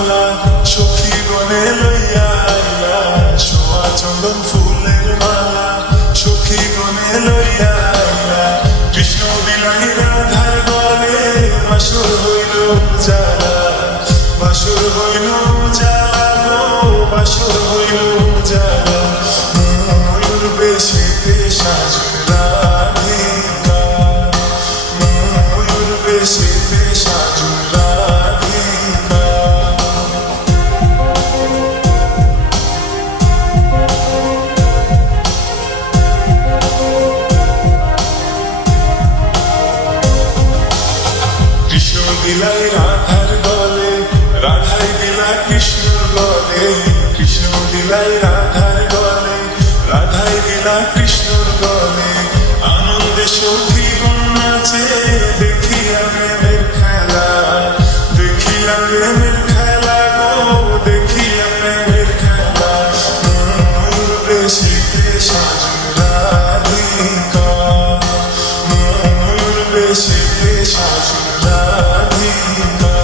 মালা সখী গনে লইয়া আইলা সোয়া চন্দন ফুলের মালা সখী গনে লইয়া আইলা কৃষ্ণ বিলাই রাধার গলে বাসুর হইল জ্বালা বাসুর হইল জ্বালা গো বাসুর হইল জ্বালা ময়ূর বেশে সাজুন রাধিকা ময়ূর বেশে সাজুন রাধিকা কৃষ্ণ দিলাই রাধার গলে রাধাই দিলা কৃষ্ণর গলে কৃষ্ণ দিলাই রাধার গলে রাধাই দিলা কৃষ্ণর গলে আনন্দে সখী নাচে দেখিয়া প্রেমের খেলা দেখিয়া প্রেমের খেলা গো দেখিয়া প্রেমের খেলা ময়ূর বেশে সাজুন রাধিকা ময়ূর বেশে সাজুন রাধিকা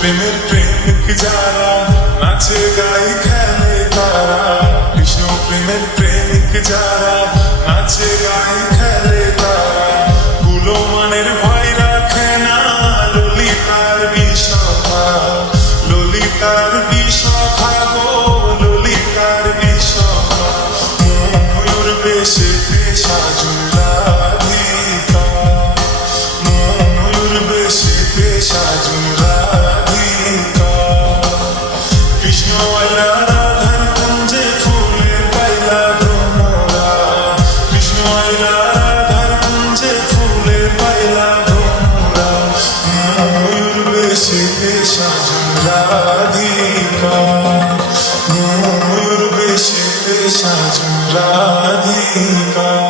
প্রেমের প্রেমিক যারা নাচে গাই খেলে তারা কৃষ্ণ প্রেমের প্রেমিক যারা নাচে গাই খেলে তারা কুলমানের ভয় রাখে না ললিতার বিষভা ললিতার বিষভা গো ললিতার বিষভা ময়ূর বেশে সাজুন রাধিকা ময়ূর বেশে সাজুন রাধিকা কৃষ্ণ আইলা রাধার কুঞ্জে ফুলের পাইলা ভ্রমরা কৃষ্ণ আইলা রাধার কুঞ্জে ফুলের পাইলা ভ্রমরা ময়ূর বেশে সাজুন রাধিকা ময়ূর বেশে সাজুন রাধিকা।